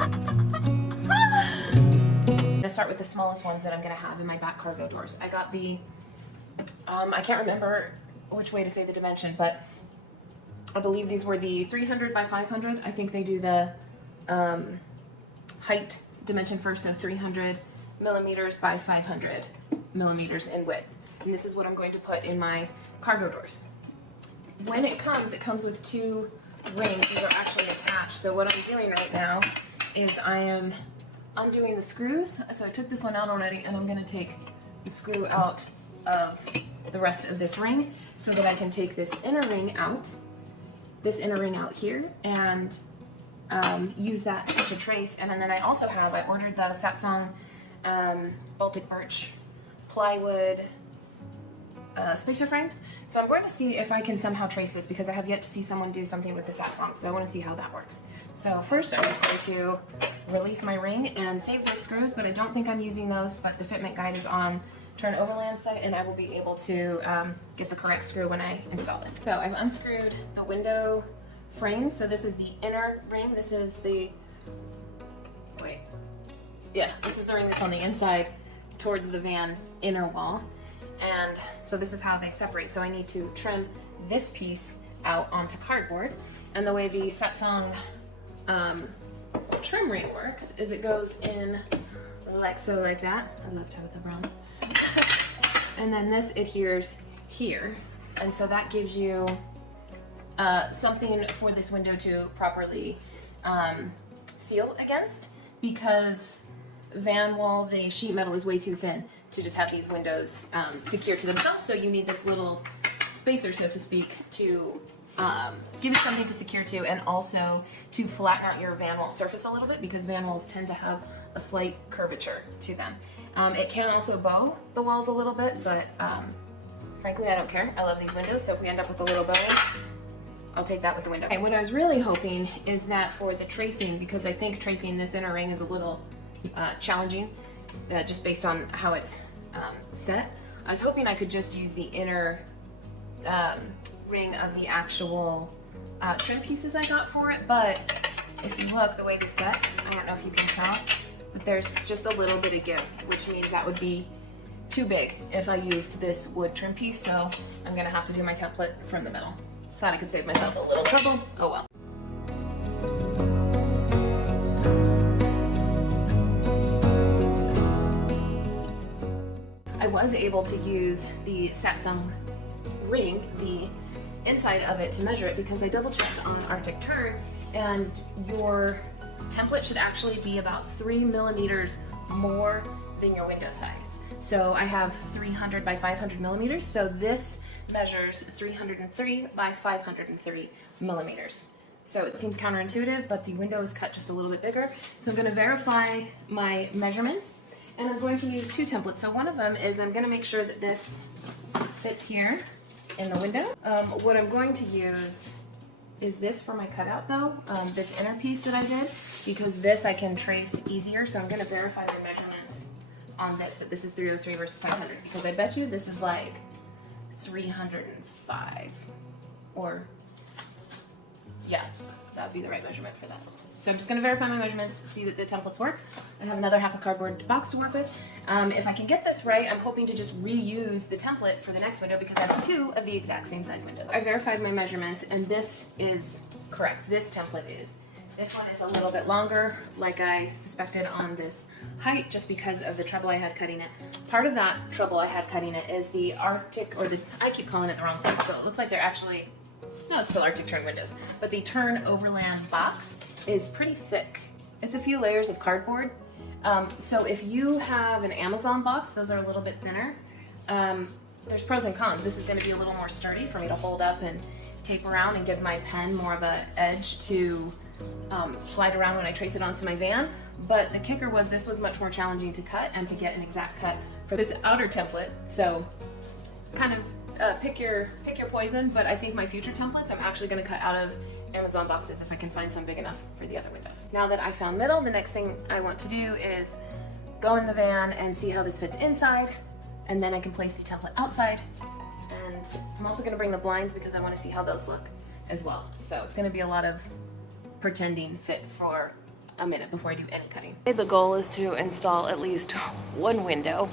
I'm gonna start with the smallest ones that I'm gonna have in my back cargo doors. I got the, I can't remember which way to say the dimension, but I believe these were the 300 by 500. I think they do the height dimension first of 300 millimeters by 500 millimeters in width. And this is what I'm going to put in my cargo doors. When it comes with two rings. These are actually attached. So what I'm doing right now is I am undoing the screws. So I took this one out already, and I'm going to take the screw out of the rest of this ring so that I can take this inner ring out here, and use that to trace. And then I also have, I ordered the Satsang Baltic birch plywood spacer frames. So I'm going to see if I can somehow trace this, because I have yet to see someone do something with the Satsang, so I want to see how that works. So first I'm just going to release my ring and save those screws, but I don't think I'm using those, but the fitment guide is on Tern Overland site, and I will be able to get the correct screw when I install this. So I've unscrewed the window frame. So this is the inner ring. This is the, this is the ring that's on the inside towards the van inner wall. And so this is how they separate. So I need to trim this piece out onto cardboard. And the way the Satsang trim ring works is it goes in like so, like that. I love to have the brown. And then this adheres here. And so that gives you something for this window to properly seal against, because van wall, the sheet metal is way too thin to just have these windows secure to themselves. So you need this little spacer, so to speak, to give it something to secure to, and also to flatten out your van wall surface a little bit, because van walls tend to have a slight curvature to them. It can also bow the walls a little bit, but frankly, I don't care. I love these windows, so if we end up with a little bow, I'll take that with the window. Okay, what I was really hoping is that for the tracing, because I think tracing this inner ring is a little challenging, just based on how it's set, I was hoping I could just use the inner ring of the actual trim pieces I got for it. But if you look, the way this sets, I don't know if you can tell, but there's just a little bit of give, which means that would be too big if I used this wood trim piece. So I'm gonna have to do my template from the middle. Thought I could save myself a little trouble. Oh well. I was able to use the Satsang ring, the inside of it, to measure it, because I double checked on Arctic Tern, and your template should actually be about 3 millimeters more than your window size. So I have 300 by 500 millimeters, so this measures 303 by 503 millimeters. So it seems counterintuitive, but the window is cut just a little bit bigger. So I'm going to verify my measurements, and I'm going to use two templates. So one of them is I'm going to make sure that this fits here in the window. What I'm going to use is this for my cutout though, this inner piece that I did, because this I can trace easier. So I'm going to verify my measurements on this, that this is 303 versus 500, because I bet you this is like 305, or yeah, that would be the right measurement for that. So I'm just going to verify my measurements, see that the templates work. I have another half a cardboard box to work with. If I can get this right, I'm hoping to just reuse the template for the next window, because I have two of the exact same size windows. I verified my measurements, and this is correct. This template is. This one is a little bit longer, like I suspected on this height, just because of the trouble I had cutting it. Part of that trouble I had cutting it is the Arctic, or the, I keep calling it the wrong thing, so it looks like they're actually, no, it's still Arctic Tern windows, but the Tern Overland box is pretty thick. It's a few layers of cardboard. So if you have an Amazon box, those are a little bit thinner. There's pros and cons. This is going to be a little more sturdy for me to hold up and tape around and give my pen more of an edge to slide around when I trace it onto my van. But the kicker was this was much more challenging to cut and to get an exact cut for this outer template. So kind of pick your poison, but I think my future templates I'm actually going to cut out of Amazon boxes if I can find some big enough for the other windows. Now that I found middle, the next thing I want to do is go in the van and see how this fits inside, and then I can place the template outside. And I'm also going to bring the blinds, because I want to see how those look as well. So it's going to be a lot of pretending fit for a minute before I do any cutting. The goal is to install at least one window.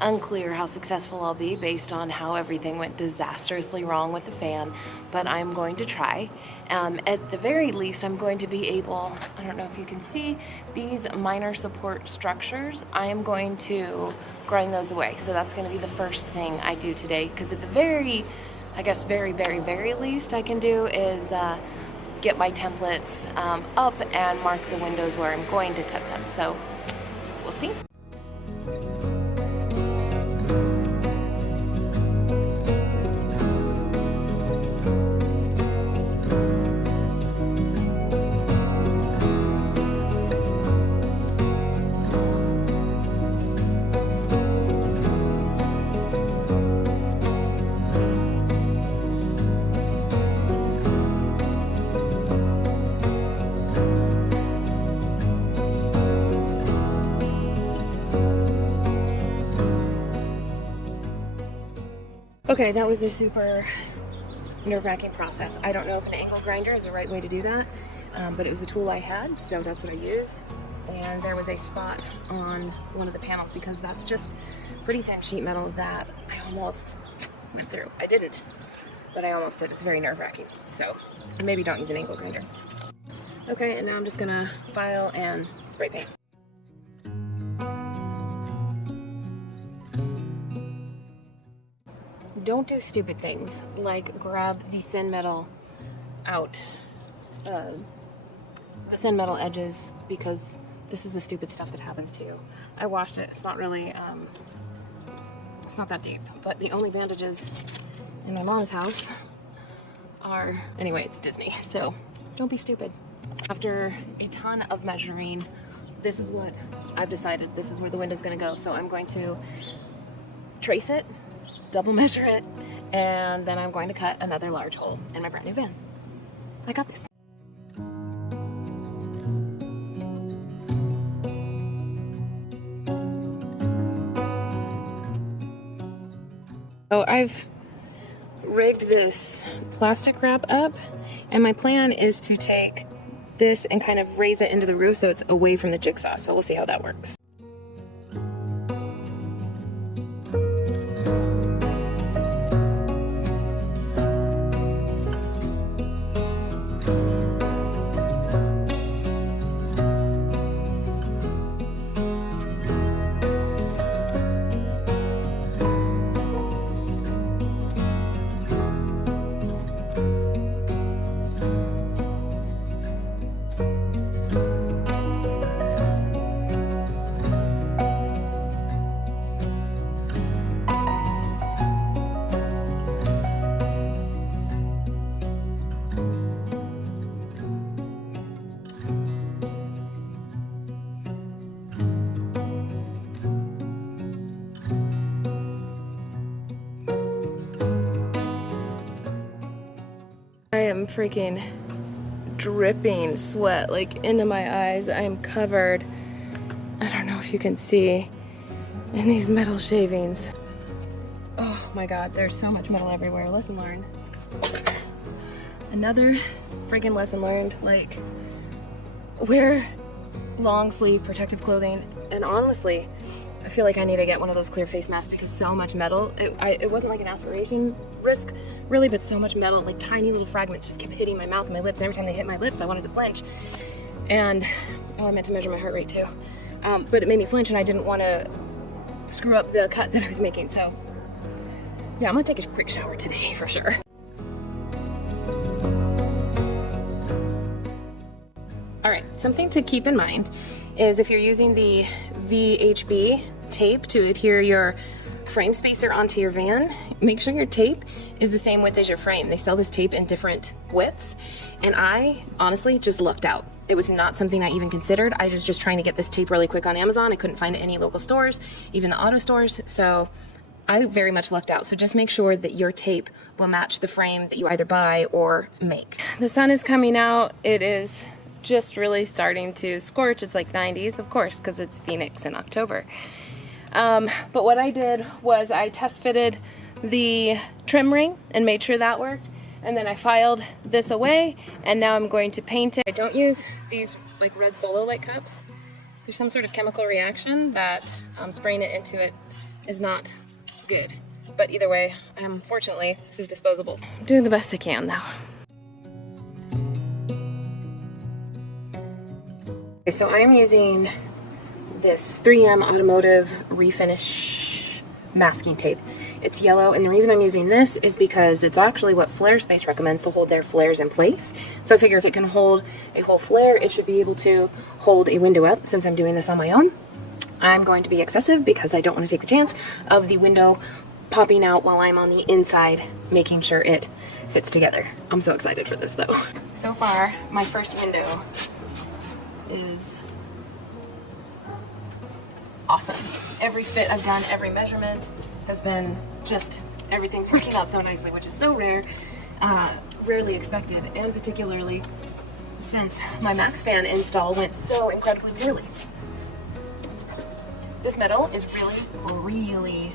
Unclear how successful I'll be based on how everything went disastrously wrong with the fan, but I'm going to try. At the very least, I'm going to be able, I don't know if you can see, these minor support structures, I am going to grind those away. So that's going to be the first thing I do today, because at the very, I guess very least I can do is get my templates up and mark the windows where I'm going to cut them. So we'll see. Okay, that was a super nerve-wracking process. I don't know if an angle grinder is the right way to do that, but it was the tool I had, so that's what I used. And there was a spot on one of the panels because that's just pretty thin sheet metal that I almost went through. I didn't, but I almost did. It's very nerve-wracking, so maybe don't use an angle grinder. Okay, and now I'm just gonna file and spray paint. Don't do stupid things like grab the thin metal out, the thin metal edges, because this is the stupid stuff that happens to you. I washed it. It's not really, it's not that deep, but the only bandages in my mom's house are, anyway, it's Disney, so don't be stupid. After a ton of measuring, this is what I've decided. This is where the window's going to go, so I'm going to trace it, double measure it, and then I'm going to cut another large hole in my brand new van. I got this. So I've rigged this plastic wrap up, and my plan is to take this and kind of raise it into the roof so it's away from the jigsaw. So we'll see how that works. I am freaking dripping sweat like into my eyes. I'm covered, I don't know if you can see, in these metal shavings. Oh my god, there's so much metal everywhere. Lesson learned. Another freaking lesson learned. Like, wear long sleeve protective clothing, and honestly I feel like I need to get one of those clear face masks because so much metal. It wasn't like an aspiration risk, really, but so much metal, like tiny little fragments just kept hitting my mouth and my lips, and every time they hit my lips I wanted to flinch. And, oh, I meant to measure my heart rate too. But it made me flinch, and I didn't want to screw up the cut that I was making, so yeah, I'm gonna take a quick shower today for sure. Alright, something to keep in mind is if you're using the VHB tape to adhere your frame spacer onto your van, make sure your tape is the same width as your frame. They sell this tape in different widths, and I honestly just lucked out. It was not something I even considered. I was just trying to get this tape really quick on Amazon. I couldn't find it at any local stores, even the auto stores, so I very much lucked out. So just make sure that your tape will match the frame that you either buy or make. The sun is coming out. It is just really starting to scorch. It's like 90s, of course, because it's Phoenix in October. But what I did was I test fitted the trim ring and made sure that worked, and then I filed this away, and now I'm going to paint it. I don't use these like red Solo light cups, there's some sort of chemical reaction that spraying it into it is not good. But either way, fortunately, this is disposable. I'm doing the best I can now. Okay, so I am using this 3M Automotive Refinish masking tape. It's yellow, and the reason I'm using this is because it's actually what Flare Space recommends to hold their flares in place. So I figure if it can hold a whole flare, it should be able to hold a window up. Since I'm doing this on my own, I'm going to be excessive because I don't want to take the chance of the window popping out while I'm on the inside, making sure it fits together. I'm so excited for this though. So far, my first window is awesome. Every fit I've done, every measurement has been just, everything's working out so nicely, which is so rare, rarely expected, and particularly since my Max fan install went so incredibly poorly. This metal is really, really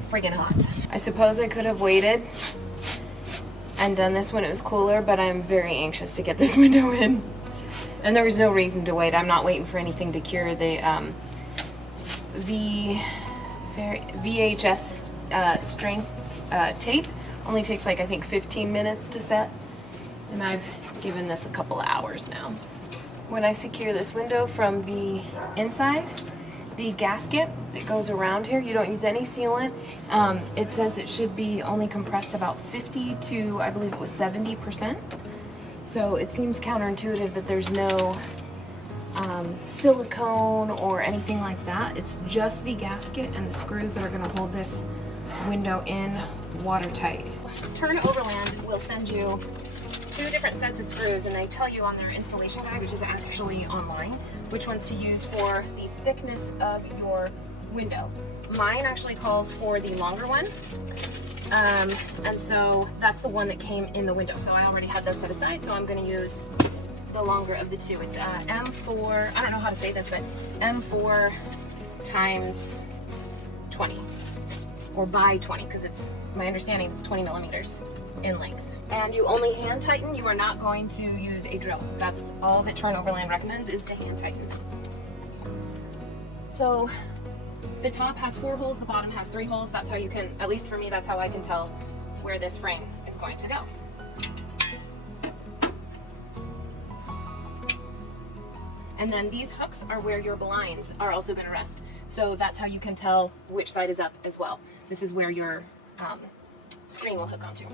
friggin' hot. I suppose I could have waited and done this when it was cooler, but I'm very anxious to get this window in. And there was no reason to wait. I'm not waiting for anything to cure. The VHS strength tape only takes like I think 15 minutes to set, and I've given this a couple of hours now. When I secure this window from the inside, the gasket that goes around here, you don't use any sealant. It says it should be only compressed about 50 to, I believe it was 70%. So it seems counterintuitive that there's no silicone or anything like that. It's just the gasket and the screws that are going to hold this window in watertight. Tern Overland will send you 2 different sets of screws, and they tell you on their installation guide, which is actually online, which ones to use for the thickness of your window. Mine actually calls for the longer one, and so that's the one that came in the window. So I already had those set aside, so I'm going to use the longer of the 2. It's M4, I don't know how to say this, but M4 times 20, or by 20, because it's, my understanding, it's 20 millimeters in length. And you only hand tighten, you are not going to use a drill. That's all that Tern Overland recommends, is to hand tighten. So the top has 4 holes, the bottom has 3 holes. That's how you can, at least for me, that's how I can tell where this frame is going to go. And then these hooks are where your blinds are also going to rest. So that's how you can tell which side is up as well. This is where your screen will hook onto.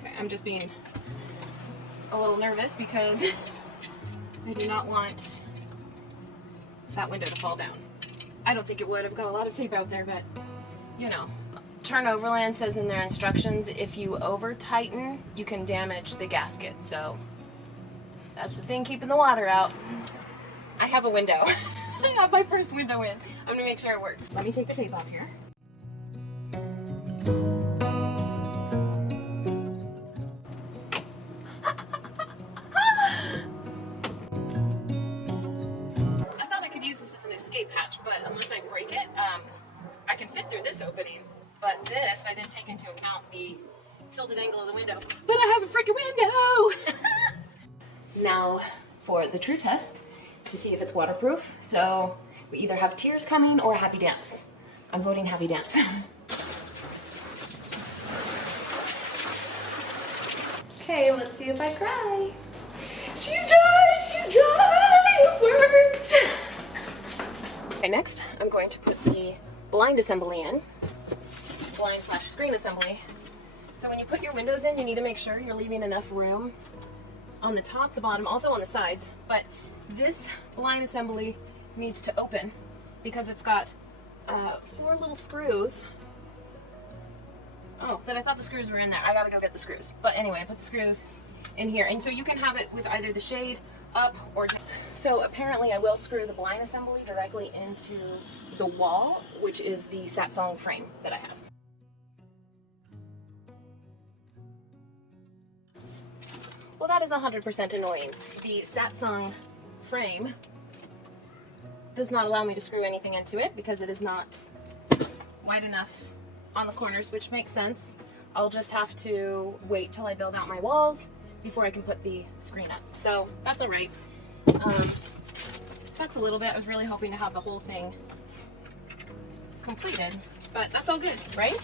Okay, I'm just being a little nervous because I do not want that window to fall down. I don't think it would. I've got a lot of tape out there, but you know. Tern Overland says in their instructions, if you over tighten, you can damage the gasket. So that's the thing, keeping the water out. I have a window. I have my first window in. I'm gonna make sure it works. Let me take the tape off here. I thought I could use this as an escape hatch, but unless I break it, I can fit through this opening. But this, I didn't take into account the tilted angle of the window. But I have a freaking window! Now for the true test to see if it's waterproof. So we either have tears coming or a happy dance. I'm voting happy dance. Okay, let's see if I cry. She's dry! She's dry! It worked! Okay, next I'm going to put the blind assembly in. Blind/screen assembly. So when you put your windows in, you need to make sure you're leaving enough room on the top, the bottom, also on the sides. But this blind assembly needs to open because it's got 4 little screws. Oh, but I thought the screws were in there. I gotta go get the screws. But anyway, I put the screws in here. And so you can have it with either the shade up or down. So apparently I will screw the blind assembly directly into the wall, which is the Satsong frame that I have. Well, that is 100% annoying. The Satsong frame does not allow me to screw anything into it because it is not wide enough on the corners, which makes sense. I'll just have to wait till I build out my walls before I can put the screen up. So that's all right. Sucks a little bit. I was really hoping to have the whole thing completed, but that's all good, right?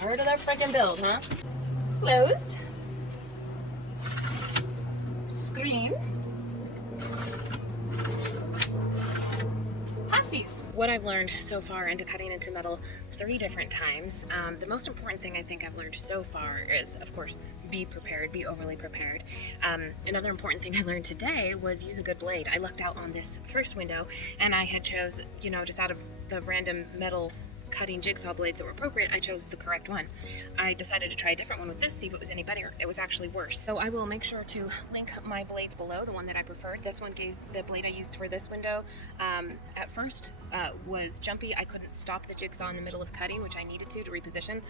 Part of their freaking build, huh? Closed. Screen. Halfsies. What I've learned so far into cutting into metal 3 different times, the most important thing I think I've learned so far is, of course, be prepared, be overly prepared. Another important thing I learned today was use a good blade. I lucked out on this first window and I had chose, you know, just out of the random metal cutting jigsaw blades that were appropriate, I chose the correct one. I decided to try a different one with this, see if it was any better. It was actually worse. So I will make sure to link my blades below, the one that I preferred. This one gave the blade I used for this window. At first was jumpy. I couldn't stop the jigsaw in the middle of cutting, which I needed to reposition.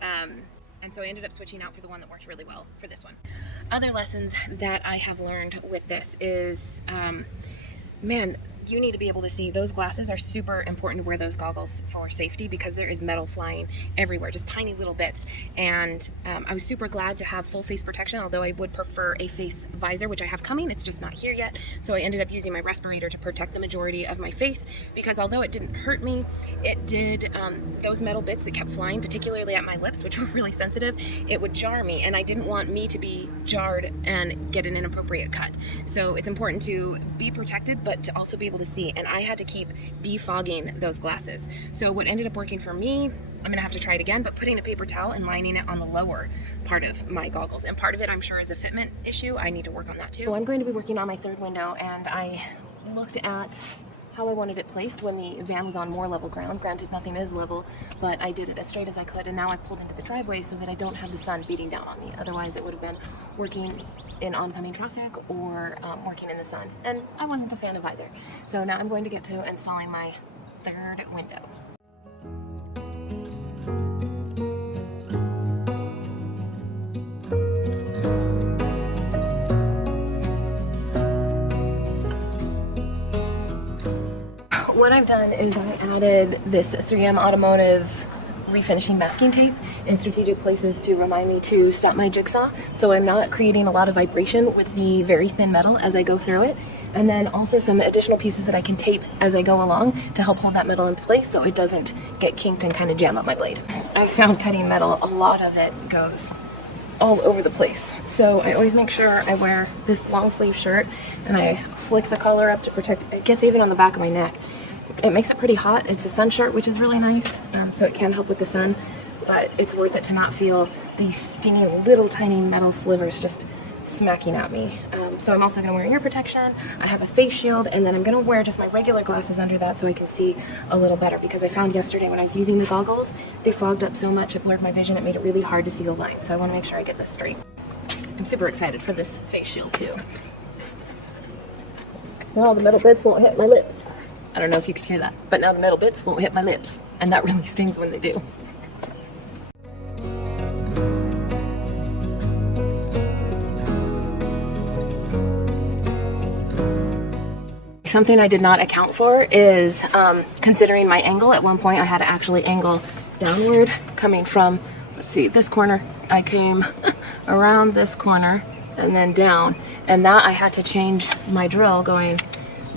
And so I ended up switching out for the one that worked really well for this one. Other lessons that I have learned with this is, man, you need to be able to see. Those glasses are super important to wear those goggles for safety because there is metal flying everywhere, just tiny little bits. And I was super glad to have full face protection, although I would prefer a face visor, which I have coming. It's just not here yet. So I ended up using my respirator to protect the majority of my face because although it didn't hurt me, it did, those metal bits that kept flying, particularly at my lips, which were really sensitive, it would jar me. And I didn't want me to be jarred and get an inappropriate cut. So it's important to be protected, but to also be able to see, and I had to keep defogging those glasses. So what ended up working for me, I'm gonna have to try it again, but putting a paper towel and lining it on the lower part of my goggles. And part of it, I'm sure, is a fitment issue. I need to work on that too. So I'm going to be working on my 3rd window, and I looked at how I wanted it placed when the van was on more level ground. Granted, nothing is level, but I did it as straight as I could, and now I pulled into the driveway so that I don't have the sun beating down on me. Otherwise, it would have been working in oncoming traffic or working in the sun, and I wasn't a fan of either. So now I'm going to get to installing my 3rd window. What I've done is I added this 3M Automotive refinishing masking tape in strategic places to remind me to stop my jigsaw, so I'm not creating a lot of vibration with the very thin metal as I go through it. And then also some additional pieces that I can tape as I go along to help hold that metal in place so it doesn't get kinked and kind of jam up my blade. I found cutting metal, a lot of it goes all over the place. So I always make sure I wear this long sleeve shirt and I flick the collar up to protect, it gets even on the back of my neck. It makes it pretty hot. It's a sun shirt, which is really nice, so it can help with the sun, but it's worth it to not feel these stingy little tiny metal slivers just smacking at me. So I'm also going to wear ear protection. I have a face shield, and then I'm going to wear just my regular glasses under that so I can see a little better, because I found yesterday when I was using the goggles, they fogged up so much it blurred my vision. It made it really hard to see the line, so I want to make sure I get this straight. I'm super excited for this face shield too. Well, the metal bits won't hit my lips. I don't know if you can hear that, but now the metal bits won't hit my lips, and that really stings when they do. Something I did not account for is considering my angle. At one point I had to actually angle downward coming from, let's see, this corner. I came around this corner and then down, and that I had to change my drill going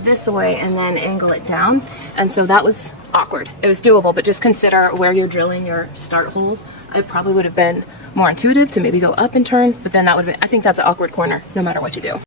this way and then angle it down, and so that was awkward. It was doable, but just consider where you're drilling your start holes. I probably would have been more intuitive to maybe go up and turn, but then that would have been, I think that's an awkward corner no matter what you do.